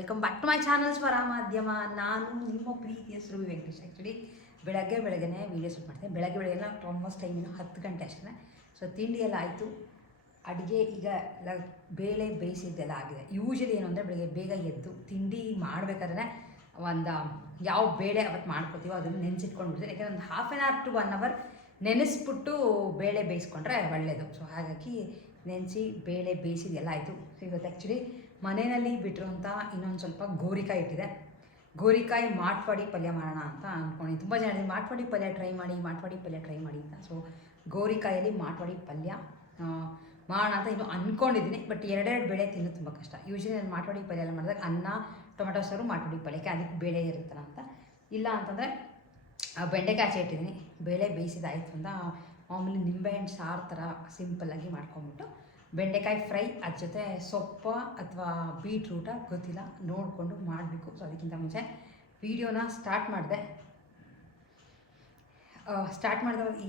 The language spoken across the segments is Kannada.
Welcome back to my channel Swara Madhyama. ನಾನು ನಿಮ್ಮ ಪ್ರೀತಿಯ ಸುರಭಿ ವೆಂಕಟೇಶ್. ಆ್ಯಕ್ಚುಲಿ ಬೆಳಗ್ಗೆನೇ ವೀಡಿಯೋ ಶೂಟ್ ಮಾಡ್ತೇನೆ. ಬೆಳಗ್ಗೆ ಆಲ್ಮೋಸ್ಟ್ ಟೈಮ್ 10 ಗಂಟೆ ಅಷ್ಟೇ. ಸೊ ತಿಂಡಿ ಎಲ್ಲ ಆಯಿತು. ಅಡುಗೆ ಈಗ ಎಲ್ಲ ಬೇಳೆ ಬೇಯಿಸಿದ್ದೆಲ್ಲ ಆಗಿದೆ. ಯೂಶಲಿ ಏನು ಅಂದರೆ ಬೆಳಗ್ಗೆ ಬೇಗ ಎದ್ದು ತಿಂಡಿ ಮಾಡಬೇಕಾದ್ರೆ ಒಂದು ಯಾವ ಬೇಳೆ ಅವತ್ತು ಮಾಡ್ಕೋತೀವೋ ಅದನ್ನು ನೆನೆಸಿಟ್ಕೊಂಡ್ಬಿಡ್ತೀನಿ. ಯಾಕೆಂದರೆ ಒಂದು half an hour to 1 hour ನೆನೆಸ್ಬಿಟ್ಟು ಬೇಳೆ ಬೇಯಿಸ್ಕೊಂಡ್ರೆ ಒಳ್ಳೆಯದು. ಸೊ ಹಾಗಾಗಿ ನೆನೆಸಿ ಬೇಳೆ ಬೇಯಿಸಿದೆಲ್ಲ ಆಯಿತು. ಇವತ್ತು ಆ್ಯಕ್ಚುಲಿ ಮನೆಯಲ್ಲಿ ಬಿಟ್ಟಿರುವಂಥ ಇನ್ನೊಂದು ಸ್ವಲ್ಪ ಗೋರಿಕಾಯಿ ಇಟ್ಟಿದೆ. ಗೋರಿಕಾಯಿ ಮಾಟ್ವಾಡಿ ಪಲ್ಯ ಮಾಡೋಣ ಅಂತ ಅಂದ್ಕೊಂಡಿದ್ದೀನಿ. ತುಂಬ ಜನ ಮಾಟ್ವಾಡಿ ಪಲ್ಯ ಟ್ರೈ ಮಾಡಿ ಅಂತ. ಸೊ ಗೋರಿಕಾಯಲ್ಲಿ ಮಾಟ್ವಾಡಿ ಪಲ್ಯ ಮಾಡೋಣ ಅಂತ ಇನ್ನೂ ಅಂದ್ಕೊಂಡಿದ್ದೀನಿ. ಬಟ್ ಎರಡೆರಡು ಬೇಳೆ ತಿನ್ನೋದು ತುಂಬ ಕಷ್ಟ. ಯೂಶ್ವಲಿ ನಾನು ಮಾಟ್ವಾಡಿ ಪಲ್ಯ ಎಲ್ಲ ಮಾಡಿದಾಗ ಅನ್ನ, ಟೊಮೆಟೊ ಸಾರು, ಮಾಟ್ವಾಡಿ ಪಲ್ಯಕ್ಕೆ ಅದಕ್ಕೆ ಬೇಳೆ ಇರುತ್ತಲ್ಲ ಅಂತ. ಇಲ್ಲ ಅಂತಂದರೆ ಬೆಂಡೆಕಾಯಿ ಹಚ್ಚಿ ಇಟ್ಟಿದ್ದೀನಿ. ಬೇಳೆ ಬೇಯಿಸಿದಾಯಿತು ಅಂತ ಮಾಮೂಲಿ ನಿಂಬೆಹಣ್ಣು ಸಾರು ಥರ ಸಿಂಪಲ್ಲಾಗಿ ಮಾಡ್ಕೊಂಬಿಟ್ಟು ಬೆಂಡೆಕಾಯಿ ಫ್ರೈ, ಅದ್ರ ಜೊತೆ ಸೊಪ್ಪು ಅಥವಾ ಬೀಟ್ರೂಟ ಗೊತ್ತಿಲ್ಲ, ನೋಡಿಕೊಂಡು ಮಾಡಬೇಕು. ಸೊ ಅದಕ್ಕಿಂತ ಮುಂಚೆ ವೀಡಿಯೋನ ಸ್ಟಾರ್ಟ್ ಮಾಡಿದೆ.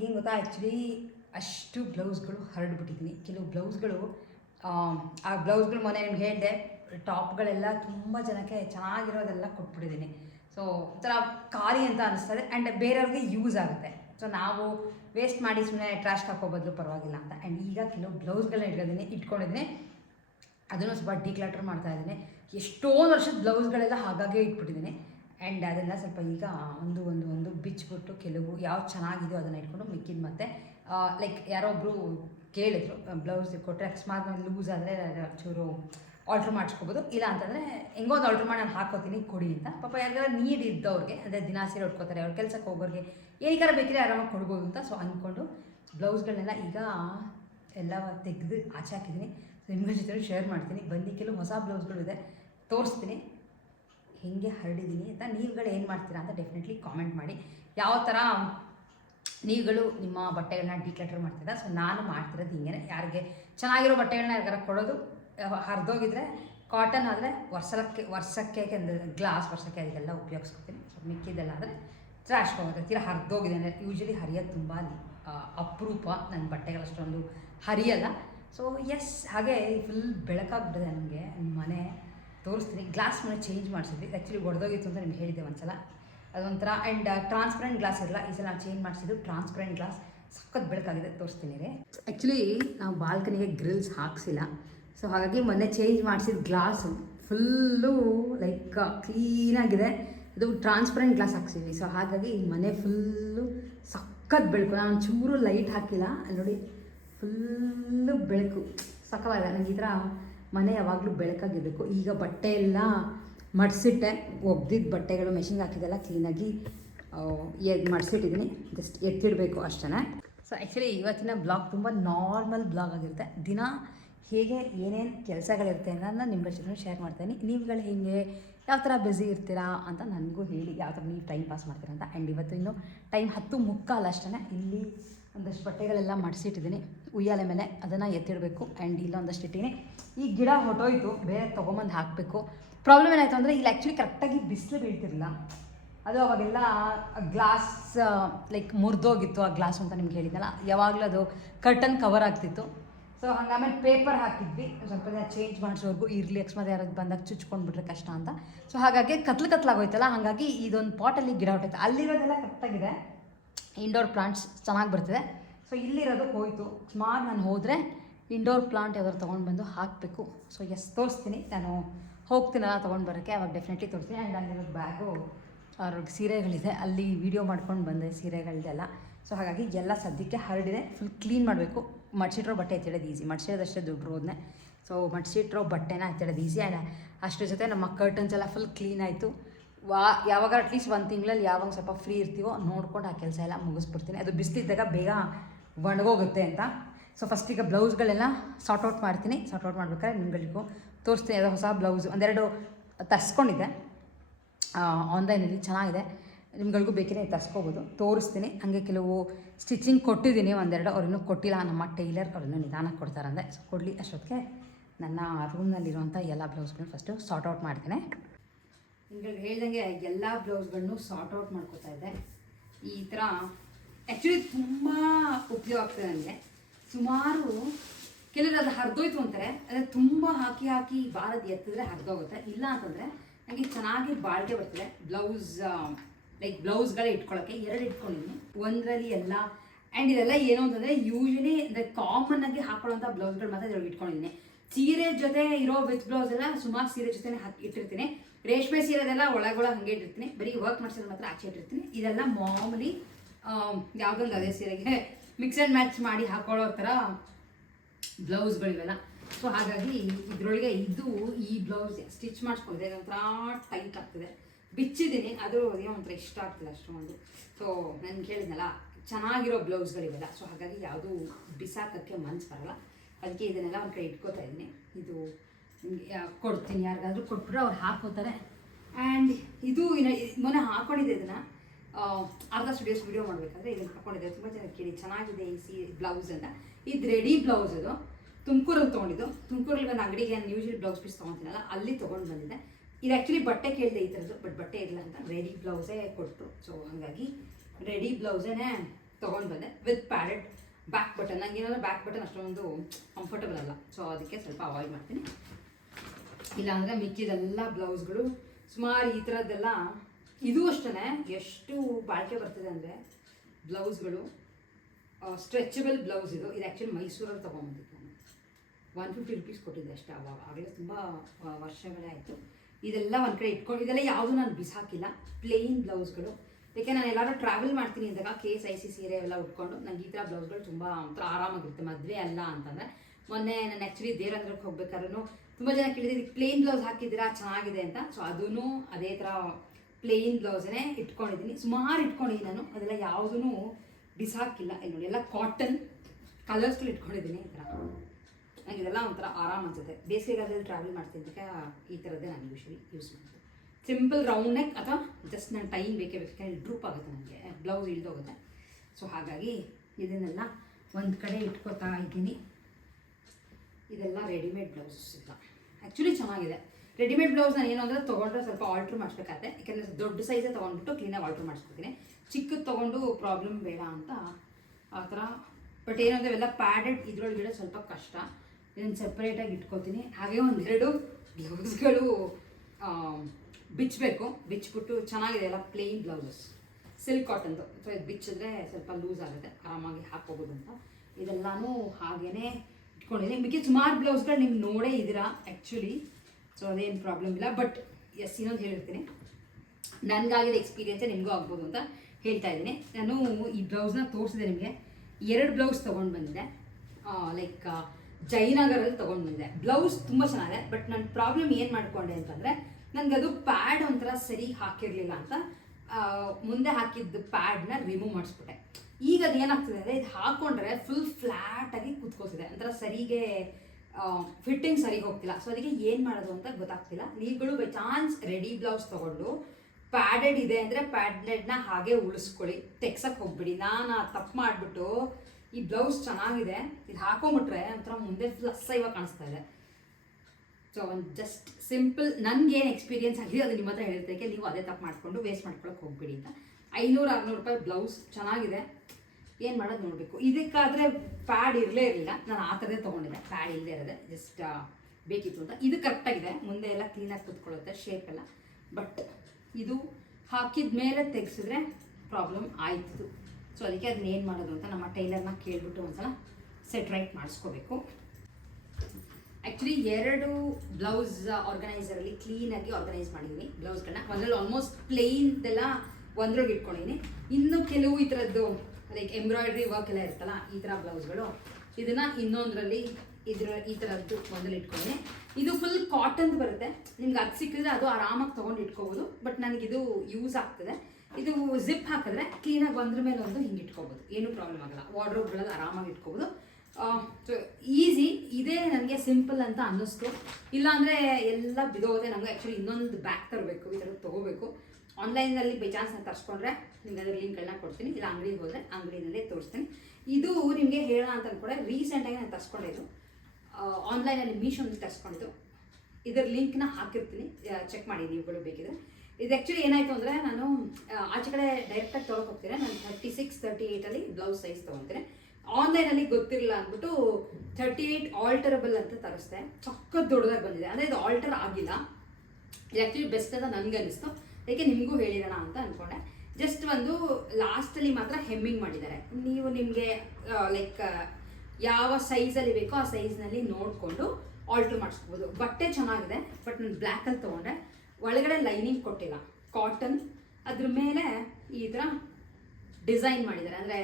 ಏನು ಗೊತ್ತಾ, ಆ್ಯಕ್ಚುಲಿ ಅಷ್ಟು ಬ್ಲೌಸ್ಗಳು ಹರಡ್ಬಿಟ್ಟಿದ್ದೀನಿ. ಕೆಲವು ಬ್ಲೌಸ್ಗಳು ಆ ಬ್ಲೌಸ್ಗಳು ಮೊನ್ನೆ ನಿಮ್ಗೆ ಹೇಳಿದೆ, ಟಾಪ್ಗಳೆಲ್ಲ ತುಂಬ ಜನಕ್ಕೆ ಚೆನ್ನಾಗಿರೋದೆಲ್ಲ ಕೊಟ್ಬಿಟ್ಟಿದ್ದೀನಿ. ಸೊ ಒಂಥರ ಖಾಲಿ ಅಂತ ಅನಿಸ್ತದೆ ಆ್ಯಂಡ್ ಬೇರೆಯವ್ರಿಗೆ ಯೂಸ್ ಆಗುತ್ತೆ. ಸೊ ನಾವು ವೇಸ್ಟ್ ಮಾಡಿ ಸುಮ್ಮನೆ ಟ್ರಾಶ್ಗೆ ಹಾಕೋಬದಲು ಪರವಾಗಿಲ್ಲ ಅಂತ. ಆ್ಯಂಡ್ ಈಗ ಕೆಲವು ಬ್ಲೌಸ್ಗಳನ್ನ ಇಟ್ಕೊಂಡಿದ್ದೀನಿ. ಅದನ್ನು ಸ್ವಲ್ಪ ಡಿಕ್ಲಟರ್ ಮಾಡ್ತಾಯಿದ್ದೀನಿ. ಎಷ್ಟೊಂದು ವರ್ಷದ ಬ್ಲೌಸ್ಗಳೆಲ್ಲ ಹಾಗಾಗೇ ಇಟ್ಬಿಟ್ಟಿದ್ದೀನಿ. ಆ್ಯಂಡ್ ಅದೆಲ್ಲ ಸ್ವಲ್ಪ ಈಗ ಒಂದು ಬಿಚ್ಚಿಬಿಟ್ಟು ಕೆಲವು ಯಾವ್ದು ಚೆನ್ನಾಗಿದೆಯೋ ಅದನ್ನು ಇಟ್ಕೊಂಡು ಮಿಕ್ಕಿದ್ದು. ಮತ್ತು ಲೈಕ್ ಯಾರೊಬ್ಬರು ಕೇಳಿದ್ರು, ಬ್ಲೌಸ್ ಕೊಟ್ಟರೆ ಅಕಸ್ಮಾತ್ ಲೂಸ್ ಆದರೆ ಚೂರು ಆಲ್ಟ್ರ್ ಮಾಡಿಸ್ಕೋಬೋದು, ಇಲ್ಲ ಅಂತಂದರೆ ಹೆಂಗೋ ಒಂದು ಆಲ್ಟ್ರ್ ಮಾಡಿ ನಾನು ಹಾಕೋತೀನಿ ಕೊಡಿ ಅಂತ. ಪಾಪ ಯಾರಿಗಾರ ನೀಡ್ ಇದ್ದವ್ರಿಗೆ, ಅಂದರೆ ದಿನ ಸೀರೆ ಉಟ್ಕೋತಾರೆ, ಅವ್ರ ಕೆಲಸಕ್ಕೆ ಹೋಗೋರಿಗೆ ಏನಕ್ಕಾರ ಬೇಕಿದ್ರೆ ಆರಾಮಾಗಿ ಕೊಡ್ಬೋದು ಅಂತ. ಸೊ ಅಂದ್ಕೊಂಡು ಬ್ಲೌಸ್ಗಳನ್ನೆಲ್ಲ ಈಗ ಎಲ್ಲ ತೆಗೆದು ಆಚೆ ಹಾಕಿದ್ದೀನಿ. ಸೊ ನಿಮ್ಮ ಜೊತೆ ಶೇರ್ ಮಾಡ್ತೀನಿ. ಬನ್ನಿ, ಕೆಲವು ಹೊಸ ಬ್ಲೌಸ್ಗಳು ಇದೆ, ತೋರಿಸ್ತೀನಿ ಹೇಗೆ ಹರಡಿದ್ದೀನಿ ಅಂತ. ನೀವುಗಳು ಏನು ಮಾಡ್ತೀರಾ ಅಂತ ಡೆಫಿನೆಟ್ಲಿ ಕಾಮೆಂಟ್ ಮಾಡಿ. ಯಾವ ಥರ ನೀವುಗಳು ನಿಮ್ಮ ಬಟ್ಟೆಗಳನ್ನ ಡಿಕ್ಲಟರ್ ಮಾಡ್ತೀರಾ. ಸೊ ನಾನು ಮಾಡ್ತಿರೋದು ಹಿಂಗೆ, ಯಾರಿಗೆ ಚೆನ್ನಾಗಿರೋ ಬಟ್ಟೆಗಳನ್ನ ಯಾರಿಗಾರ ಕೊಡೋದು, ಹರಿದೋಗಿದ್ರೆ ಕಾಟನ್ ಆದರೆ ವರ್ಷಕ್ಕೆ ಗ್ಲಾಸ್ ವರ್ಷಕ್ಕೆ ಅದಕ್ಕೆಲ್ಲ ಉಪಯೋಗಿಸ್ಕೊತೀನಿ. ಸೊ ಮಿಕ್ಕಿದ್ದೆಲ್ಲ ಆದರೆ ಟ್ರಾಶ್ಗೆ ಹೋಗುತ್ತೆ. ತೀರ ಹರಿದೋಗಿದೆ ಅಂದರೆ ಯೂಶ್ವಲಿ ಹರಿಯೋದು ತುಂಬ ಅಪರೂಪ. ನನ್ನ ಬಟ್ಟೆಗಳಷ್ಟೊಂದು ಹರಿಯಲ್ಲ. ಸೊ ಎಸ್, ಹಾಗೆ ಫುಲ್ ಬೆಳಕಾಗ್ಬಿಟ್ಟಿದೆ ನನಗೆ ಮನೆ. ತೋರಿಸ್ತೀನಿ. ಗ್ಲಾಸ್ ಮನೆ ಚೇಂಜ್ ಮಾಡಿಸಿದ್ವಿ. ಆ್ಯಕ್ಚುಲಿ ಒಡೆದೋಗಿತ್ತು ಅಂತ ನಿಮ್ಗೆ ಹೇಳಿದ್ದೆ ಒಂದ್ಸಲ. ಅದೊಂಥರ ಆ್ಯಂಡ್ ಟ್ರಾನ್ಸ್ಪರೆಂಟ್ ಗ್ಲಾಸ್ ಇರಲ್ಲ. ಈ ಸಲ ನಾವು ಚೇಂಜ್ ಮಾಡಿಸಿದ್ದು ಟ್ರಾನ್ಸ್ಪರೆಂಟ್ ಗ್ಲಾಸ್. ಸಖತ್ ಬೆಳಕಾಗಿದೆ, ತೋರಿಸ್ತೀನಿ ರೀ. ಆ್ಯಕ್ಚುಲಿ ನಾವು ಬಾಲ್ಕನಿಗೆ ಗ್ರಿಲ್ಸ್ ಹಾಕ್ಸಿಲ್ಲ. ಸೊ ಹಾಗಾಗಿ ಮೊನ್ನೆ ಚೇಂಜ್ ಮಾಡಿಸಿದ ಗ್ಲಾಸು ಫುಲ್ಲು ಲೈಕ್ ಕ್ಲೀನಾಗಿದೆ. ಇದು ಟ್ರಾನ್ಸ್ಪರೆಂಟ್ ಗ್ಲಾಸ್ ಹಾಕ್ಸಿದ್ವಿ. ಸೊ ಹಾಗಾಗಿ ಮನೆ ಫುಲ್ಲು ಸಖತ್ ಬೆಳಕು. ನಾನು ಚೂರು ಲೈಟ್ ಹಾಕಿಲ್ಲ, ಅಲ್ಲಿ ನೋಡಿ ಫುಲ್ಲು ಬೆಳಕು. ಸಖವಾಗಿದೆ. ನನಗೆ ಈ ಥರ ಮನೆ ಯಾವಾಗಲೂ ಬೆಳಕಾಗಿರಬೇಕು. ಈಗ ಬಟ್ಟೆ ಎಲ್ಲ ಮಡಿಸಿಟ್ಟೆ, ಒಗ್ದಿದ್ದ ಬಟ್ಟೆಗಳು ಮೆಷಿನ್ಗೆ ಹಾಕಿದ್ದೆಲ್ಲ ಕ್ಲೀನಾಗಿ ಮಡಿಸಿಟ್ಟಿದ್ದೀನಿ. ಜಸ್ಟ್ ಎತ್ತಿಡಬೇಕು ಅಷ್ಟೇ. ಸೊ ಆ್ಯಕ್ಚುಲಿ ಇವತ್ತಿನ ಬ್ಲಾಗ್ ತುಂಬ ನಾರ್ಮಲ್ ಬ್ಲಾಗ್ ಆಗಿರುತ್ತೆ. ದಿನ ಹೇಗೆ ಏನೇನು ಕೆಲಸಗಳಿರುತ್ತೆ ಅನ್ನೋದನ್ನ ನಿಮ್ಮ ಜೊತೆ ಶೇರ್ ಮಾಡ್ತೀನಿ. ನೀವುಗಳು ಹೇಗೆ ಯಾವ ಥರ ಬ್ಯುಸಿ ಇರ್ತೀರಾ ಅಂತ ನನಗೂ ಹೇಳಿ, ಯಾವ ಥರ ನೀವು ಟೈಮ್ ಪಾಸ್ ಮಾಡ್ತೀರಾ ಅಂತ. ಆ್ಯಂಡ್ ಇವತ್ತು ಇನ್ನೂ ಟೈಮ್ 10:45 ಅಷ್ಟೇ. ಇಲ್ಲಿ ಒಂದಷ್ಟು ಬಟ್ಟೆಗಳೆಲ್ಲ ಮಡಿಸಿಟ್ಟಿದ್ದೀನಿ ಉಯ್ಯಾಲೆ ಮೇಲೆ, ಅದನ್ನು ಎತ್ತಿಡಬೇಕು. ಆ್ಯಂಡ್ ಇಲ್ಲೊಂದಷ್ಟು ಇಟ್ಟಿದ್ದೀನಿ. ಈ ಗಿಡ ಹೊಟ್ಟೋಯ್ತು, ಬೇರೆ ತೊಗೊಂಬಂದು ಹಾಕಬೇಕು. ಪ್ರಾಬ್ಲಮ್ ಏನಾಯಿತು ಅಂದರೆ ಇಲ್ಲಿ ಆ್ಯಕ್ಚುಲಿ ಕರೆಕ್ಟಾಗಿ ಬಿಸಿಲು ಬೀಳ್ತಿರಲಿಲ್ಲ. ಅದು ಅವಾಗೆಲ್ಲ ಗ್ಲಾಸ್ ಲೈಕ್ ಮುರಿದೋಗಿತ್ತು. ಆ ಗ್ಲಾಸ್ ಅಂತ ನಿಮ್ಗೆ ಹೇಳಿದ್ನಲ್ಲ, ಯಾವಾಗಲೂ ಅದು ಕರ್ಟನ್ ಕವರ್ ಆಗ್ತಿತ್ತು. ಸೊ ಹಂಗೆ ಆಮೇಲೆ ಪೇಪರ್ ಹಾಕಿದ್ವಿ, ಸ್ವಲ್ಪ ದಿನ ಚೇಂಜ್ ಮಾಡಿಸೋರ್ಗು ಇರಲಿ, ಅಕಸ್ಮಾತ್ ಯಾರಾದ್ರು ಬಂದಾಗ ಚುಚ್ಕೊಂಡ್ಬಿಟ್ರೆ ಕಷ್ಟ ಅಂತ. ಸೊ ಹಾಗಾಗಿ ಕತ್ಲಾಗೋಯ್ತಲ್ಲ, ಹಾಗಾಗಿ ಇದೊಂದು ಪಾಟಲ್ಲಿ ಗಿಡ ಹೊಟ್ಟೈತೆ. ಅಲ್ಲಿರೋದೆಲ್ಲ ಕರೆಕ್ಟಾಗಿದೆ, ಇಂಡೋರ್ ಪ್ಲಾಂಟ್ಸ್ ಚೆನ್ನಾಗಿ ಬರ್ತಿದೆ. ಸೊ ಇಲ್ಲಿರೋದು ಹೋಯಿತು. ಸುಮಾರು ನಾನು ಹೋದರೆ ಇಂಡೋರ್ ಪ್ಲಾಂಟ್ ಯಾವ್ದಾದ್ರು ತೊಗೊಂಡು ಬಂದು ಹಾಕಬೇಕು. ಸೊ ಎಸ್, ತೋರಿಸ್ತೀನಿ. ನಾನು ಹೋಗ್ತೀನಲ್ಲ ತೊಗೊಂಡು ಬರೋಕ್ಕೆ, ಅವಾಗ ಡೆಫಿನೆಟ್ಲಿ ತೋರಿಸ್ತೀನಿ. ಆ್ಯಂಡ್ ಅಲ್ಲಿರೋದು ಬ್ಯಾಗು ಅವ್ರಿಗೆ ಸೀರೆಗಳಿದೆ, ಅಲ್ಲಿ ವೀಡಿಯೋ ಮಾಡ್ಕೊಂಡು ಬಂದೆ ಸೀರೆಗಳದೆಲ್ಲ. ಸೊ ಹಾಗಾಗಿ ಎಲ್ಲ ಸದ್ಯಕ್ಕೆ ಹರಡಿದೆ. ಫುಲ್ ಕ್ಲೀನ್ ಮಾಡಬೇಕು. ಮಡ್ಸಿಟ್ರೋ ಬಟ್ಟೆ ಎತ್ತಿಡೋದು ಈಸಿ, ಮಡ್ಸಿರೋದಷ್ಟೇ ದುಡ್ಡು ಹೋದ್ನೆ. ಸೊ ಮಡ್ಸಿಟ್ರೋ ಬಟ್ಟೆನ ಎತ್ತಿಡೋದು ಈಸಿ. ಆ್ಯಂಡ್ ಅಷ್ಟರ ಜೊತೆ ನಮ್ಮ ಕರ್ಟನ್ಸ್ ಎಲ್ಲ ಫುಲ್ ಕ್ಲೀನ್ ಆಯಿತು. ಯಾವಾಗ ಅಟ್ಲೀಸ್ಟ್ 1 ತಿಂಗಳಲ್ಲಿ ಯಾವಾಗ ಸ್ವಲ್ಪ ಫ್ರೀ ಇರ್ತೀವೋ ನೋಡ್ಕೊಂಡು ಆ ಕೆಲಸ ಎಲ್ಲ ಮುಗಿಸ್ಬಿಡ್ತೀನಿ. ಅದು ಬಿಸಿಲಿದ್ದಾಗ ಬೇಗ ಒಣಗೋಗುತ್ತೆ ಅಂತ. ಸೊ ಫಸ್ಟ್ ಈಗ ಬ್ಲೌಸ್ಗಳೆಲ್ಲ ಸಾರ್ಟ್ ಔಟ್ ಮಾಡ್ತೀನಿ. ಸಾರ್ಟ್ ಔಟ್ ಮಾಡ್ಬೇಕಾದ್ರೆ ನಿಮ್ಗಳಿಗೂ ತೋರಿಸ್ತೀನಿ. ಯಾವುದೋ ಹೊಸ ಬ್ಲೌಸು ಒಂದೆರಡು ತರಿಸ್ಕೊಂಡಿದ್ದೆ ಆನ್ಲೈನಲ್ಲಿ, ಚೆನ್ನಾಗಿದೆ. ನಿಮ್ಗಳಿಗೂ ಬೇಕಿದ್ರೆ ತರಿಸ್ಕೋಬೋದು, ತೋರಿಸ್ತೀನಿ. ಹಾಗೆ ಕೆಲವು ಸ್ಟಿಚಿಂಗ್ ಕೊಟ್ಟಿದ್ದೀನಿ ಒಂದೆರಡು, ಅವ್ರನ್ನೂ ಕೊಟ್ಟಿಲ್ಲ. ನಮ್ಮ ಟೈಲರ್ ಅವ್ರನ್ನೂ ನಿಧಾನಕ್ಕೆ ಕೊಡ್ತಾರಂದೆ. ಸೊ ಕೊಡಲಿ, ಅಷ್ಟೊತ್ತಿಗೆ ನನ್ನ ರೂಮ್ನಲ್ಲಿರುವಂಥ ಎಲ್ಲ ಬ್ಲೌಸ್ಗಳನ್ನ ಫಸ್ಟು ಸಾರ್ಟ್ ಔಟ್ ಮಾಡ್ತೀನಿ. ನಿಮ್ಗಳಿಗೆ ಹೇಳ್ದಂಗೆ ಎಲ್ಲ ಬ್ಲೌಸ್ಗಳನ್ನೂ ಸಾರ್ಟ್ ಔಟ್ ಮಾಡ್ಕೋತಾ ಇದ್ದೆ. ಈ ಥರ ಆ್ಯಕ್ಚುಲಿ ತುಂಬ ಉಪಯೋಗ ಆಗ್ತದೆ ನನಗೆ. ಸುಮಾರು ಕೆಲವರು ಅದು ಹರಿದೋಯ್ತು ಅಂತಾರೆ, ಅಂದರೆ ತುಂಬ ಹಾಕಿ ಹಾಕಿ ಬಾರದು ಎತ್ತಿದ್ರೆ ಹರಿದೋಗುತ್ತೆ. ಇಲ್ಲ ಅಂತಂದರೆ ನನಗೆ ಚೆನ್ನಾಗಿ ಬಾಳಿಕೆ ಬರ್ತದೆ. ಲೈಕ್ ಬ್ಲೌಸ್ಗಳೇ ಇಟ್ಕೊಳ್ಳೋಕ್ಕೆ 2 ಇಟ್ಕೊಂಡಿದ್ದೀನಿ. ಒಂದರಲ್ಲಿ ಎಲ್ಲ ಆ್ಯಂಡ್ ಇದೆಲ್ಲ ಏನು ಅಂತಂದರೆ ಯೂಶ್ವಲಿ ಅಂದರೆ ಕಾಮನ್ ಆಗಿ ಹಾಕೊಳ್ಳೋಂಥ ಬ್ಲೌಸ್ಗಳು ಮಾತ್ರ ಇದ್ರೊಳಗೆ ಇಟ್ಕೊಂಡಿದ್ದೀನಿ. ಸೀರೆ ಜೊತೆ ಇರೋ ವಿತ್ ಬ್ಲೌಸ್ ಎಲ್ಲ ಸುಮಾರು ಸೀರೆ ಜೊತೆ ಇಟ್ಟಿರ್ತೀನಿ. ರೇಷ್ಮೆ ಸೀರೆದೆಲ್ಲ ಒಳಗೊಳಗೆ ಹಂಗೆ ಇಟ್ಟಿರ್ತೀನಿ. ಬರೀ ವರ್ಕ್ ಮಾಡಿಸೋದು ಮಾತ್ರ ಆಚೆ ಇಟ್ಟಿರ್ತೀನಿ. ಇದೆಲ್ಲ ಮಾಮೂಲಿ ಯಾವುದೊಂದು ಅದೇ ಸೀರೆಗೆ ಮಿಕ್ಸ್ ಆ್ಯಂಡ್ ಮ್ಯಾಚ್ ಮಾಡಿ ಹಾಕೊಳ್ಳೋ ಥರ ಬ್ಲೌಸ್ಗಳಿವೆಲ್ಲ. ಸೊ ಹಾಗಾಗಿ ಇದರೊಳಗೆ ಈ ಬ್ಲೌಸ್ ಸ್ಟಿಚ್ ಮಾಡಿಸ್ಕೊಂಡ್ರೆ ಒಂಥರ ಟೈಟ್ ಆಗ್ತದೆ. ಬಿಚ್ಚಿದ್ದೀನಿ, ಅದು ಏನೋ ಒಂಥರ ಇಷ್ಟ ಆಗ್ತಿಲ್ಲ ಅಷ್ಟೊಂದು. ಸೊ ನಾನು ಕೇಳಿದ್ನಲ್ಲ, ಚೆನ್ನಾಗಿರೋ ಬ್ಲೌಸ್ಗಳಿವೆಲ್ಲ. ಸೊ ಹಾಗಾಗಿ ಯಾವುದೂ ಬಿಸಾಕೋಕ್ಕೆ ಮನ್ಸು ಬರಲ್ಲ. ಅದಕ್ಕೆ ಇದನ್ನೆಲ್ಲ ಒಂದು ಕಡೆ ಇಟ್ಕೋತಾ ಇದ್ದೀನಿ. ಇದು ಕೊಡ್ತೀನಿ, ಯಾರಿಗಾದ್ರೂ ಕೊಟ್ಬಿಟ್ರೆ ಅವ್ರು ಹಾಕೋತಾರೆ. ಆ್ಯಂಡ್ ಇದು ಮೊನ್ನೆ ಹಾಕ್ಕೊಂಡಿದ್ದೆ ಇದನ್ನು ಅರ್ಧ ಸ್ಟುಡಿಯೋಸ್ ವಿಡಿಯೋ ಮಾಡಬೇಕಾದ್ರೆ ಇದನ್ನು ಹಾಕ್ಕೊಂಡಿದ್ದೆ. ತುಂಬ ಜನ ಕೇಳಿ ಚೆನ್ನಾಗಿದೆ ಈ ಬ್ಲೌಸ್ ಅಂತ. ಇದು ರೆಡಿ ಬ್ಲೌಸ್. ಇದು ತುಮಕೂರಲ್ಲಿ ತೊಗೊಂಡಿದ್ದು. ತುಮಕೂರಲ್ಲಿ ಒಂದು ಅಂಗಡಿಗೆ ನಾನು ಯೂಶ್ವಲಿ ಬ್ಲೌಸ್ ಪೀಸ್ ತೊಗೊತೀನಲ್ಲ, ಅಲ್ಲಿ ತೊಗೊಂಡು ಬಂದಿದ್ದೆ. ಇದು ಆ್ಯಕ್ಚುಲಿ ಬಟ್ಟೆ ಕೇಳಿದೆ ಈ ಥರದ್ದು, ಬಟ್ ಬಟ್ಟೆ ಇಲ್ಲ ಅಂತ ರೆಡಿ ಬ್ಲೌಸೇ ಕೊಟ್ಟರು. ಸೊ ಹಾಗಾಗಿ ರೆಡಿ ಬ್ಲೌಸೇ ತೊಗೊಂಡು ಬಂದೆ ವಿತ್ ಪ್ಯಾಡೆಡ್ ಬ್ಯಾಕ್ ಬಟನ್. ನನಗೆ ಏನಾದರೂ ಬ್ಯಾಕ್ ಬಟನ್ ಅಷ್ಟೊಂದು ಕಂಫರ್ಟಬಲ್ ಅಲ್ಲ. ಸೊ ಅದಕ್ಕೆ ಸ್ವಲ್ಪ ಅವಾಯ್ಡ್ ಮಾಡ್ತೀನಿ. ಇಲ್ಲಾಂದರೆ ಮಿಕ್ಕಿದೆಲ್ಲ ಬ್ಲೌಸ್ಗಳು ಸುಮಾರು ಈ ಥರದ್ದೆಲ್ಲ. ಇದು ಅಷ್ಟೇ ಎಷ್ಟು ಬಾಳಿಕೆ ಬರ್ತದೆ ಅಂದರೆ ಬ್ಲೌಸ್ಗಳು. ಸ್ಟ್ರೆಚಬಲ್ ಬ್ಲೌಸ್ ಇದು ಆ್ಯಕ್ಚುಲಿ ಮೈಸೂರಲ್ಲಿ ತೊಗೊಂಬಂದಿದ್ದು ನಾನು. 150 ರುಪೀಸ್ ಕೊಟ್ಟಿದ್ದೆ ಅಷ್ಟೇ. ಆಗಲೇ ತುಂಬ ವರ್ಷಗಳೇ ಆಯಿತು. ಇದೆಲ್ಲ ಒಂದು ಕಡೆ ಇಟ್ಕೊಂಡು, ಇದೆಲ್ಲ ಯಾವುದೂ ನಾನು ಬಿಸಾಕಿಲ್ಲ. ಪ್ಲೇನ್ ಬ್ಲೌಸ್ಗಳು. ಯಾಕೆ ನಾನು ಎಲ್ಲರೂ ಟ್ರಾವೆಲ್ ಮಾಡ್ತೀನಿ ಅಂದಾಗ KSIC ಸೀರೆ ಎಲ್ಲ ಉಟ್ಕೊಂಡು ನನಗೆ ಈ ಥರ ಬ್ಲೌಸ್ಗಳು ತುಂಬ ಒಂಥರ ಆರಾಮಾಗಿರುತ್ತೆ. ಮದುವೆ ಅಲ್ಲ ಅಂತಂದರೆ ಮೊನ್ನೆ ನಾನು ಆ್ಯಕ್ಚುಲಿ ದೇವರಂದ್ರಕ್ಕೆ ಹೋಗ್ಬೇಕಾದ್ರೂ ತುಂಬ ಜನ ಕೇಳಿದ್ರೆ ಪ್ಲೇನ್ ಬ್ಲೌಸ್ ಹಾಕಿದ್ದೀರಾ ಚೆನ್ನಾಗಿದೆ ಅಂತ. ಸೊ ಅದೂ ಅದೇ ಥರ ಪ್ಲೇನ್ ಬ್ಲೌಸನ್ನೇ ಇಟ್ಕೊಂಡಿದ್ದೀನಿ. ಸುಮಾರು ಇಟ್ಕೊಂಡಿದ್ದೀನಿ ನಾನು. ಅದೆಲ್ಲ ಯಾವುದೂ ಬಿಸಾಕಿಲ್ಲ. ಇಲ್ಲಿ ನೋಡಿ, ಎಲ್ಲ ಕಾಟನ್ ಕಲರ್ಸ್ಗಳು ಇಟ್ಕೊಂಡಿದ್ದೀನಿ. ಈ ಥರ ನನಗೆ ಇದೆಲ್ಲ ಒಂಥರ ಆರಾಮ ಅನ್ಸುತ್ತೆ. ಬೇಸಿಗೆಗಾಲದಲ್ಲಿ ಟ್ರಾವೆಲ್ ಮಾಡ್ತಿದ್ದಕ್ಕೆ ಈ ಥರದ್ದೇ ನಾನು ಯೂಶ್ವಲಿ ಯೂಸ್ ಮಾಡ್ತೀನಿ. ಸಿಂಪಲ್ ರೌಂಡ್ ನೆಕ್ ಅಥವಾ ಜಸ್ಟ್ ನನ್ನ ಟೈಮ್ ಬೇಕೇ ಡ್ರೂಪ್ ಆಗುತ್ತೆ ನನಗೆ, ಬ್ಲೌಸ್ ಇಳ್ದೋಗುತ್ತೆ. ಸೊ ಹಾಗಾಗಿ ಇದನ್ನೆಲ್ಲ ಒಂದು ಕಡೆ ಇಟ್ಕೋತಾ ಇದ್ದೀನಿ. ಇದೆಲ್ಲ ರೆಡಿಮೇಡ್ ಬ್ಲೌಸಸ್ ಇಲ್ಲ. ಆ್ಯಕ್ಚುಲಿ ಚೆನ್ನಾಗಿದೆ ರೆಡಿಮೇಡ್ ಬ್ಲೌಸ್. ನಾನು ಏನು ಅಂದರೆ ತೊಗೊಂಡ್ರೆ ಸ್ವಲ್ಪ ಆಲ್ಟ್ರ್ ಮಾಡಿಸ್ಬೇಕಾಗತ್ತೆ. ಯಾಕೆಂದರೆ ದೊಡ್ಡ ಸೈಜೇ ತೊಗೊಂಡ್ಬಿಟ್ಟು ಕ್ಲೀನಾಗಿ ಆಲ್ಟ್ರ್ ಮಾಡಿಸ್ಕೊತೀನಿ. ಚಿಕ್ಕದು ತೊಗೊಂಡು ಪ್ರಾಬ್ಲಮ್ ಬೇಡ ಅಂತ ಆ ಥರ. ಬಟ್ ಏನಂದರೆ ಇವೆಲ್ಲ ಪ್ಯಾಡೆಡ್ ಇದರೊಳಗಡೆ ಸ್ವಲ್ಪ ಕಷ್ಟ. ಇದನ್ನು ಸೆಪ್ರೇಟಾಗಿ ಇಟ್ಕೋತೀನಿ. ಹಾಗೆ 1-2 ಬ್ಲೌಸ್ಗಳು ಬಿಚ್ಚಬೇಕು. ಬಿಚ್ಚಿಬಿಟ್ಟು ಚೆನ್ನಾಗಿದೆ ಎಲ್ಲ ಪ್ಲೇನ್ ಬ್ಲೌಸಸ್, ಸಿಲ್ಕ್ ಕಾಟನ್ದು. ಸೊ ಇದು ಬಿಚ್ಚಿದ್ರೆ ಸ್ವಲ್ಪ ಲೂಸ್ ಆಗುತ್ತೆ, ಆರಾಮಾಗಿ ಹಾಕ್ಕೋಬೋದು ಅಂತ ಇದೆಲ್ಲನೂ ಹಾಗೇ ಇಟ್ಕೊಂಡಿದ್ದೀನಿ. ಮಿಕ್ಕಿ ಸುಮಾರು ಬ್ಲೌಸ್ಗಳು ನೀವು ನೋಡೇ ಇದ್ದೀರಾ ಆ್ಯಕ್ಚುಲಿ. ಸೊ ಅದೇನು ಪ್ರಾಬ್ಲಮ್ ಇಲ್ಲ. ಬಟ್ ಇನ್ನೊಂದು ಹೇಳಿರ್ತೀನಿ, ನನಗಾಗಿರೋ ಎಕ್ಸ್ಪೀರಿಯೆನ್ಸೇ ನಿಮಗೂ ಆಗ್ಬೋದು ಅಂತ ಹೇಳ್ತಾ ಇದ್ದೀನಿ. ನಾನು ಈ ಬ್ಲೌಸ್ನ ತೋರಿಸಿದೆ ನಿಮಗೆ. 2 ಬ್ಲೌಸ್ ತೊಗೊಂಡು ಬಂದಿದ್ದೆ. ಲೈಕ್ ಜಯನಗರಲ್ಲಿ ತೊಗೊಂಡು ಬಂದಿದ್ದೆ. ಬ್ಲೌಸ್ ತುಂಬ ಚೆನ್ನಾಗಿದೆ. ಬಟ್ ನನ್ನ ಪ್ರಾಬ್ಲಮ್ ಏನು ಮಾಡಿಕೊಂಡೆ ಅಂತಂದರೆ ನನಗದು ಪ್ಯಾಡ್ ಒಂಥರ ಸರಿ ಹಾಕಿರಲಿಲ್ಲ ಅಂತ ಮುಂದೆ ಹಾಕಿದ್ದು ಪ್ಯಾಡ್ನ ರಿಮೂವ್ ಮಾಡಿಸ್ಬಿಟ್ಟೆ. ಈಗ ಅದು ಏನಾಗ್ತದೆ ಅಂದರೆ ಇದು ಹಾಕ್ಕೊಂಡ್ರೆ ಫುಲ್ ಫ್ಲ್ಯಾಟಾಗಿ ಕೂತ್ಕೋತಿದೆ, ಒಂಥರ ಸರಿಗೆ ಫಿಟ್ಟಿಂಗ್ ಸರಿಗೆ ಹೋಗ್ತಿಲ್ಲ. ಸೊ ಅದಕ್ಕೆ ಏನು ಮಾಡೋದು ಅಂತ ಗೊತ್ತಾಗ್ತಿಲ್ಲ. ನೀವುಗಳು ಬೈ ಚಾನ್ಸ್ ರೆಡಿ ಬ್ಲೌಸ್ ತೊಗೊಂಡು ಪ್ಯಾಡೆಡ್ ಇದೆ ಅಂದರೆ ಪ್ಯಾಡೆಡ್ನ ಹಾಗೆ ಉಳಿಸ್ಕೊಳ್ಳಿ, ತೆಗ್ಸಕ್ಕೆ ಹೋಗ್ಬಿಡಿ. ನಾನು ತಪ್ಪು ಮಾಡಿಬಿಟ್ಟು ಈ ಬ್ಲೌಸ್ ಚೆನ್ನಾಗಿದೆ, ಇದು ಹಾಕೊಂಬಿಟ್ರೆ ಒಂಥರ ಮುಂದೆ ಫುಲ್ ಅಸಹ್ಯವಾಗಿ ಕಾಣಿಸ್ತಾ ಇದೆ. ಸೊ ಒಂದು ಜಸ್ಟ್ ಸಿಂಪಲ್ ನನಗೇನು ಎಕ್ಸ್ಪೀರಿಯನ್ಸ್ ಆಗಿದೆ ಅದು ನಿಮ್ಮ ಹತ್ರ ಹೇಳಿರ್ತೇನೆ. ನೀವು ಅದೇ ತಪ್ಪು ಮಾಡಿಕೊಂಡು ವೇಸ್ಟ್ ಮಾಡ್ಕೊಳಕ್ಕೆ ಹೋಗ್ಬಿಡಿ ಅಂತ. 500-600 ರೂಪಾಯಿ ಬ್ಲೌಸ್ ಚೆನ್ನಾಗಿದೆ, ಏನು ಮಾಡೋದು ನೋಡಬೇಕು. ಇದಕ್ಕಾದರೆ ಪ್ಯಾಡ್ ಇರಲೇ ಇರಲಿಲ್ಲ. ನಾನು ಆ ಥರದೇ ತೊಗೊಂಡಿದ್ದೆ, ಪ್ಯಾಡ್ ಇಲ್ಲದೆ ಇರೋದೆ ಜಸ್ಟ್ ಬೇಕಿತ್ತು ಅಂತ. ಇದು ಕರೆಕ್ಟಾಗಿದೆ, ಮುಂದೆ ಎಲ್ಲ ಕ್ಲೀನಾಗಿ ಕೂತ್ಕೊಳ್ಳುತ್ತೆ ಶೇಪ್ ಎಲ್ಲ. ಬಟ್ ಇದು ಹಾಕಿದ ಮೇಲೆ ತೆಗೆಸಿದ್ರೆ ಪ್ರಾಬ್ಲಮ್ ಆಯಿತು. ಸೊ ಅದಕ್ಕೆ ಅದನ್ನ ಏನು ಮಾಡೋದು ಅಂತ ನಮ್ಮ ಟೈಲರ್ನ ಕೇಳಿಬಿಟ್ಟು ಒಂದ್ಸಲ ಸೆಟ್ ರೈಟ್ ಮಾಡಿಸ್ಕೋಬೇಕು. ಆ್ಯಕ್ಚುಲಿ 2 ಬ್ಲೌಸ್ ಆರ್ಗನೈಸರಲ್ಲಿ ಕ್ಲೀನಾಗಿ ಆರ್ಗನೈಸ್ ಮಾಡಿದ್ದೀನಿ ಬ್ಲೌಸ್ಗಳನ್ನ. ಒಂದರಲ್ಲಿ ಆಲ್ಮೋಸ್ಟ್ ಪ್ಲೇನ್ದೆಲ್ಲ ಒಂದ್ರೊಳಗೆ ಇಟ್ಕೊಂಡಿದ್ದೀನಿ. ಇನ್ನು ಕೆಲವು ಈ ಥರದ್ದು ಲೈಕ್ ಎಂಬ್ರಾಯ್ಡ್ರಿ ವರ್ಕ್ ಎಲ್ಲ ಇರುತ್ತಲ್ಲ, ಈ ಥರ ಬ್ಲೌಸ್ಗಳು, ಇದನ್ನು ಇನ್ನೊಂದರಲ್ಲಿ ಈ ಥರದ್ದು ಒಂದಲ್ಲಿ ಇಟ್ಕೊಂಡಿದ್ದೀನಿ. ಇದು ಫುಲ್ ಕಾಟನ್ ಬರುತ್ತೆ. ನಿಮ್ಗೆ ಅದು ಸಿಕ್ಕಿದ್ರೆ ಅದು ಆರಾಮಾಗಿ ತೊಗೊಂಡು ಇಟ್ಕೋಬೋದು. ಬಟ್ ನನಗಿದು ಯೂಸ್ ಆಗ್ತದೆ. ಇದು ಜಿಪ್ ಹಾಕಿದ್ರೆ ಕ್ಲೀನಾಗಿ ಒಂದ್ರ ಮೇಲೆ ಒಂದು ಹಿಂಗೆ ಇಟ್ಕೋಬೋದು, ಏನೂ ಪ್ರಾಬ್ಲಮ್ ಆಗಲ್ಲ. ವಾರ್ಡ್ರೋಬ್ಗಳಲ್ಲಿ ಆರಾಮಾಗಿ ಇಟ್ಕೋಬೋದು. ಸೊ ಈಸಿ ಇದೆ. ನನಗೆ ಸಿಂಪಲ್ ಅಂತ ಅನ್ನಿಸ್ತು. ಇಲ್ಲಾಂದರೆ ಎಲ್ಲ ಬಿದೋದೆ. ನಮಗೆ ಆ್ಯಕ್ಚುಲಿ ಇನ್ನೊಂದು ಬ್ಯಾಗ್ ತರಬೇಕು, ಈ ಥರದ್ದು ತೊಗೋಬೇಕು. ಆನ್ಲೈನಲ್ಲಿ ಬೈ ಚಾನ್ಸ್ ನಾನು ತರಿಸ್ಕೊಂಡ್ರೆ ನಿಮ್ಗೆ ಅದ್ರ ಲಿಂಕ್ಗಳನ್ನ ಕೊಡ್ತೀನಿ. ಇಲ್ಲ ಅಂಗಡಿಗೆ ಹೋದರೆ ಅಂಗಡಿನಲ್ಲೇ ತೋರಿಸ್ತೀನಿ. ಇದು ನಿಮಗೆ ಹೇಳೋಣ ಅಂತ ಕೂಡ ರೀಸೆಂಟಾಗಿ ನಾನು ತರಿಸ್ಕೊಂಡಿದ್ದು ಆನ್ಲೈನಲ್ಲಿ ಮೀಶೋನಲ್ಲಿ ತರಿಸ್ಕೊಂಡಿದ್ದು. ಇದರ ಲಿಂಕ್ನ ಹಾಕಿರ್ತೀನಿ, ಚೆಕ್ ಮಾಡಿ ನೀವುಗಳು ಬೇಕಿದ್ರೆ. ಇದು ಆ್ಯಕ್ಚುಲಿ ಏನಾಯಿತು ಅಂದರೆ ನಾನು ಆಚೆ ಕಡೆ ಡೈರೆಕ್ಟಾಗಿ ತೊಗೊಳಕ್ಕೆ ಹೋಗ್ತೀನಿ. ನಾನು 36-38 ಬ್ಲೌಸ್ ಸೈಜ್ ತೊಗೊತೀನಿ. ಆನ್ಲೈನಲ್ಲಿ ಗೊತ್ತಿರಲಿಲ್ಲ ಅಂದ್ಬಿಟ್ಟು 38 ಆಲ್ಟರಬಲ್ ಅಂತ ತರಿಸ್ದೆ. ಸಖತ್ ದೊಡ್ಡದಾಗಿ ಬಂದಿದೆ. ಅಂದರೆ ಇದು ಆಲ್ಟರ್ ಆಗಿಲ್ಲ. ಇದು ಆ್ಯಕ್ಚುಲಿ ಬೆಸ್ಟ್ ಅಂತ ನನಗೆ ಅನಿಸ್ತು. ಅದಕ್ಕೆ ನಿಮಗೂ ಹೇಳಿರೋಣ ಅಂತ ಅಂದ್ಕೊಂಡೆ. ಜಸ್ಟ್ ಒಂದು ಲಾಸ್ಟಲ್ಲಿ ಮಾತ್ರ ಹೆಮ್ಮಿಂಗ್ ಮಾಡಿದ್ದಾರೆ. ನೀವು ನಿಮಗೆ ಲೈಕ್ ಯಾವ ಸೈಜಲ್ಲಿ ಬೇಕೋ ಆ ಸೈಜ್ನಲ್ಲಿ ನೋಡಿಕೊಂಡು ಆಲ್ಟ್ರ್ ಮಾಡಿಸ್ಕೋಬೋದು. ಬಟ್ಟೆ ಚೆನ್ನಾಗಿದೆ, ಬಟ್ ನಾನು ಬ್ಲ್ಯಾಕಲ್ಲಿ ತೊಗೊಂಡೆ. ಒಳಗಡೆ ಲೈನಿಂಗ್ ಕೊಟ್ಟಿಲ್ಲ, ಕಾಟನ್. ಅದ್ರ ಮೇಲೆ ಈ ಥರ ಡಿಸೈನ್ ಮಾಡಿದ್ದಾರೆ, ಅಂದರೆ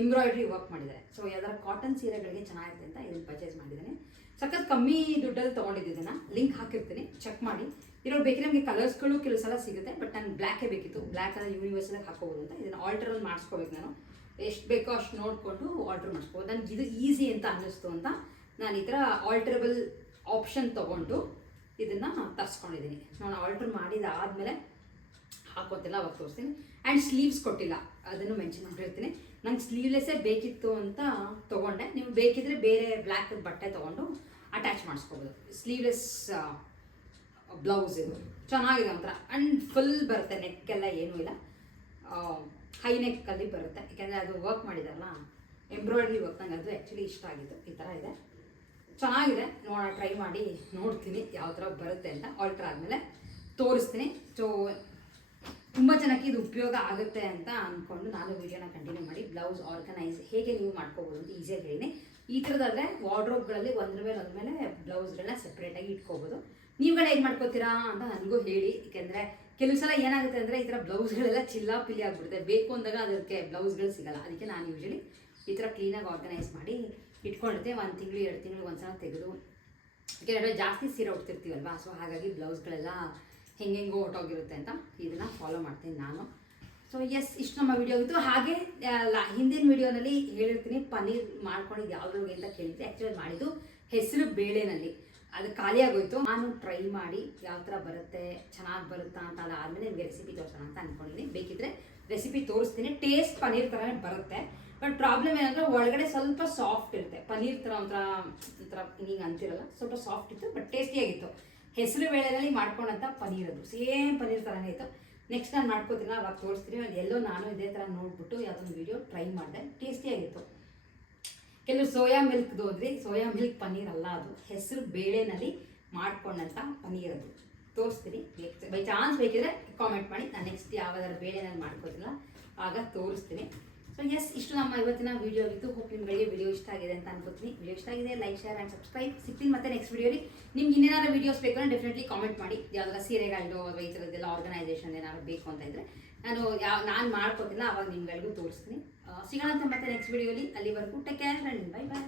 ಎಂಬ್ರಾಯ್ಡ್ರಿ ವರ್ಕ್ ಮಾಡಿದ್ದಾರೆ. ಸೊ ಯಾವ್ದಾರ ಕಾಟನ್ ಸೀರೆಗಳಿಗೆ ಚೆನ್ನಾಗಿರುತ್ತೆ ಅಂತ ಇದನ್ನು ಪರ್ಚೇಸ್ ಮಾಡಿದ್ದೀನಿ. ಸಖತ್ ಕಮ್ಮಿ ದುಡ್ಡಲ್ಲಿ ತೊಗೊಂಡಿದ್ದನ್ನು ಲಿಂಕ್ ಹಾಕಿರ್ತೀನಿ, ಚೆಕ್ ಮಾಡಿ. ಇದ್ರಲ್ಲಿ ಬೇಕಿದ್ರೆ ನಮಗೆ ಕಲರ್ಸ್ಗಳು ಕೆಲವು ಸಲ ಸಿಗುತ್ತೆ, ಬಟ್ ನನಗೆ ಬ್ಲ್ಯಾಕೇ ಬೇಕಿತ್ತು. ಬ್ಲ್ಯಾಕ್ ಅಂದರೆ ಯೂನಿವರ್ಸಲ್ಲಾಗಿ ಹಾಕೋಬೋದು ಅಂತ ಇದನ್ನು ಆಲ್ಟ್ರಲ್ಲಿ ಮಾಡಿಸ್ಕೋಬೇಕು. ನಾನು ಎಷ್ಟು ಬೇಕೋ ಅಷ್ಟು ನೋಡಿಕೊಂಡು ಆಲ್ಟ್ರ್ ಮಾಡಿಸ್ಕೋಬೋದು. ನನಗೆ ಇದು ಈಸಿ ಅಂತ ಅನ್ನಿಸ್ತು ಅಂತ ನಾನು ಈ ಥರ ಆಲ್ಟ್ರಬಲ್ ಆಪ್ಷನ್ ತೊಗೊಂಡು ಇದನ್ನು ತರಿಸ್ಕೊಂಡಿದ್ದೀನಿ. ನಾನು ಆಲ್ಟ್ರ್ ಮಾಡಿದಾದಮೇಲೆ ಹಾಕೋತಿಲ್ಲ, ಅವಾಗ ತೋರಿಸ್ತೀನಿ. ಆ್ಯಂಡ್ ಸ್ಲೀವ್ಸ್ ಕೊಟ್ಟಿಲ್ಲ, ಅದನ್ನು ಮೆನ್ಷನ್ ಮಾಡಿರ್ತೀನಿ. ನಂಗೆ ಸ್ಲೀವ್ಲೆಸ್ಸೇ ಬೇಕಿತ್ತು ಅಂತ ತೊಗೊಂಡೆ. ನೀವು ಬೇಕಿದ್ರೆ ಬೇರೆ ಬ್ಲ್ಯಾಕ್ ಬಟ್ಟೆ ತೊಗೊಂಡು ಅಟ್ಯಾಚ್ ಮಾಡಿಸ್ಕೋಬೋದು. ಸ್ಲೀವ್ಲೆಸ್ ಬ್ಲೌಸ್ ಇದು ಚೆನ್ನಾಗಿದೆ ಒಂಥರ. ಆ್ಯಂಡ್ ಫುಲ್ ಬರುತ್ತೆ, ನೆಕ್ಕೆಲ್ಲ ಏನೂ ಇಲ್ಲ, ಹೈ ನೆಕ್ಕಲ್ಲಿ ಬರುತ್ತೆ. ಯಾಕೆಂದರೆ ಅದು ವರ್ಕ್ ಮಾಡಿದಾರಲ್ಲ, ಎಂಬ್ರಾಯ್ಡ್ರಿ ವರ್ಕ್, ನಂಗೆ ಅದು ಆ್ಯಕ್ಚುಲಿ ಇಷ್ಟ ಆಗಿತ್ತು. ಈ ಥರ ಇದೆ, ಚೆನ್ನಾಗಿದೆ. ಟ್ರೈ ಮಾಡಿ ನೋಡ್ತೀನಿ ಯಾವ ಥರ ಬರುತ್ತೆ ಅಂತ. ಆಲ್ಟ್ರ್ ಆದಮೇಲೆ ತೋರಿಸ್ತೀನಿ. ಸೊ ತುಂಬ ಜನಕ್ಕೆ ಇದು ಉಪಯೋಗ ಆಗುತ್ತೆ ಅಂತ ಅಂದ್ಕೊಂಡು ನಾನು ವೀಡಿಯೋನ ಕಂಟಿನ್ಯೂ ಮಾಡಿ ಬ್ಲೌಸ್ ಆರ್ಗನೈಸ್ ಹೇಗೆ ನೀವು ಮಾಡ್ಕೋಬೋದು ಅಂತ ಈಸಿಯಾಗಿ ಹೇಳಿನಿ. ಈ ಥರದಾದರೆ ವಾರ್ಡ್ರೋಬ್ಗಳಲ್ಲಿ ಒಂದ್ರ ಮೇಲೆ ಬ್ಲೌಸ್ಗಳನ್ನ ಸಪ್ರೇಟಾಗಿ ಇಟ್ಕೋಬೋದು. ನೀವುಗಳು ಹೇಗೆ ಮಾಡ್ಕೋತೀರಾ ಅಂತ ನನಗೂ ಹೇಳಿ. ಏಕೆಂದರೆ ಕೆಲವು ಸಲ ಏನಾಗುತ್ತೆ ಅಂದರೆ ಈ ಥರ ಬ್ಲೌಸ್ಗಳೆಲ್ಲ ಚಿಲ್ಲಾಪಿಲ್ಲಿ ಆಗಿಬಿಡುತ್ತೆ. ಬೇಕು ಅಂದಾಗ ಅದಕ್ಕೆ ಬ್ಲೌಸ್ಗಳು ಸಿಗೋಲ್ಲ. ಅದಕ್ಕೆ ನಾನು ಯೂಶ್ವಲಿ ಈ ಥರ ಕ್ಲೀನಾಗಿ ಆರ್ಗನೈಸ್ ಮಾಡಿ ಇಟ್ಕೊಂಡಿರ್ತೀನಿ. 1 ತಿಂಗಳು 2 ತಿಂಗಳು ಒಂದ್ಸಲ ತೆಗೆದು, ಯಾಕೆಂದರೆ ಜಾಸ್ತಿ ಸೀರೆ ಉಡ್ತಿರ್ತೀವಲ್ವಾ, ಸೊ ಹಾಗಾಗಿ ಬ್ಲೌಸ್ಗಳೆಲ್ಲ ಹೆಂಗೆಂಗೋ ಹೊಟ್ಟೋಗಿರುತ್ತೆ ಅಂತ ಇದನ್ನು ಫಾಲೋ ಮಾಡ್ತೀನಿ ನಾನು. ಸೊ ಎಸ್, ಇಷ್ಟು ನಮ್ಮ ವಿಡಿಯೋ ಇತ್ತು. ಹಾಗೆ ಹಿಂದಿನ ವಿಡಿಯೋನಲ್ಲಿ ಹೇಳಿರ್ತೀನಿ ಪನ್ನೀರ್ ಮಾಡ್ಕೊಂಡಿದ್ದು ಯಾವುದ್ರಿಗೆ ಅಂತ ಕೇಳಿದ್ದೆ. ಆ್ಯಕ್ಚುಲಿ ಮಾಡಿದ್ದು ಹೆಸರು ಬೇಳೆನಲ್ಲಿ, ಅದು ಖಾಲಿ ಆಗೋಯ್ತು. ನಾನು ಟ್ರೈ ಮಾಡಿ ಯಾವ ಥರ ಬರುತ್ತೆ, ಚೆನ್ನಾಗಿ ಬರುತ್ತಾ ಅಂತ ಅದಾದಮೇಲೆ ನಿಮಗೆ ರೆಸಿಪಿ ತೋರಿಸೋಣ ಅಂತ ಅಂದ್ಕೊಂಡಿದ್ದೀನಿ. ಬೇಕಿದ್ರೆ ರೆಸಿಪಿ ತೋರಿಸ್ತೀನಿ. ಟೇಸ್ಟ್ ಪನ್ನೀರ್ ಥರನೇ ಬರುತ್ತೆ, ಬಟ್ ಪ್ರಾಬ್ಲಮ್ ಏನಂದರೆ ಒಳಗಡೆ ಸ್ವಲ್ಪ ಸಾಫ್ಟ್ ಇರುತ್ತೆ. ಪನ್ನೀರ್ ಥರ ಒಂಥರ ಹಿಂಗೆ ಅಂತಿರಲ್ಲ, ಸ್ವಲ್ಪ ಸಾಫ್ಟ್ ಇತ್ತು, ಬಟ್ ಟೇಸ್ಟಿಯಾಗಿತ್ತು. ಹೆಸರು ಬೇಳೆನಲ್ಲಿ ಮಾಡ್ಕೊಂಡಂಥ ಪನ್ನೀರ್, ಅದು ಸೇಮ್ ಪನ್ನೀರ್ ಥರನೇ ಇತ್ತು. ನೆಕ್ಸ್ಟ್ ನಾನು ಮಾಡ್ಕೋತೀನಿ, ಅವಾಗ ತೋರಿಸ್ತೀನಿ. ಅದು ಎಲ್ಲೋ ನಾನು ಇದೇ ಥರ ನೋಡಿಬಿಟ್ಟು ಯಾವುದೊಂದು ವೀಡಿಯೋ ಟ್ರೈ ಮಾಡಿದೆ, ಟೇಸ್ಟಿಯಾಗಿತ್ತು. ಕೆಲವು ಸೋಯಾ ಮಿಲ್ಕ್ದು ಹೋದ್ರಿ, ಸೋಯಾ ಮಿಲ್ಕ್ ಪನ್ನೀರ್ ಅಲ್ಲ, ಅದು ಹೆಸರು ಬೇಳೆನಲ್ಲಿ ಮಾಡ್ಕೊಂಡಂಥ ಪನ್ನೀರ್. ಅದು ತೋರಿಸ್ತೀನಿ. ಬೈ ಚಾನ್ಸ್ ಬೇಕಿದ್ರೆ ಕಾಮೆಂಟ್ ಮಾಡಿ. ನಾನು ನೆಕ್ಸ್ಟ್ ಯಾವ್ದಾದ್ರು ಬೇಳೆನಲ್ಲಿ ಮಾಡ್ಕೋತಿಲ್ಲ ಆಗ ತೋರಿಸ್ತೀನಿ. ಸೊ ಎಸ್, ಇಷ್ಟು ನಮ್ಮ ಇವತ್ತಿನ ವೀಡಿಯೋ ಆಗಿತ್ತು. ಹೋಪ್ ನಿಮ್ಗಳಿಗೆ ವಿಡಿಯೋ ಇಷ್ಟ ಆಗಿದೆ ಅಂತ ಅನ್ಕೋತೀನಿ. ವಿಡಿಯೋ ಇಷ್ಟ ಆಗಿದೆ, ಲೈಕ್, ಶೇರ್ ಆ್ಯಂಡ್ ಸಬ್ಸ್ಕ್ರೈಬ್. ಸಿಗ್ತೀನಿ ಮತ್ತೆ ನೆಕ್ಸ್ಟ್ ವಿಡಿಯೋಲಿ. ನಿಮ್ಗೆ ಇನ್ನೇನಾದ್ರು ವೀಡಿಯೋಸ್ ಬೇಕು ಅಂದರೆ ಡೆಫಿನೆಟ್ಲಿ ಕಾಮೆಂಟ್ ಮಾಡಿ. ಯಾವ್ದಾರ ಸೀರೆಗಳದ್ದು ಅಥವಾ ಈ ಥರದ್ದೆಲ್ಲ ಆರ್ಗನೈಸೇಷನ್ ಏನಾದ್ರು ಬೇಕು ಅಂತ ಇದ್ದರೆ ನಾನು ಮಾಡ್ಕೊತಿಲ್ಲ, ಅವಾಗ ನಿಮ್ಗಳಿಗೂ ತೋರಿಸ್ತೀನಿ. ಸಿಗೋಣ ಮತ್ತೆ ನೆಕ್ಸ್ಟ್ ವಿಡಿಯೋಲಿ. ಅಲ್ಲಿವರೆಗೂ take care and bye bye.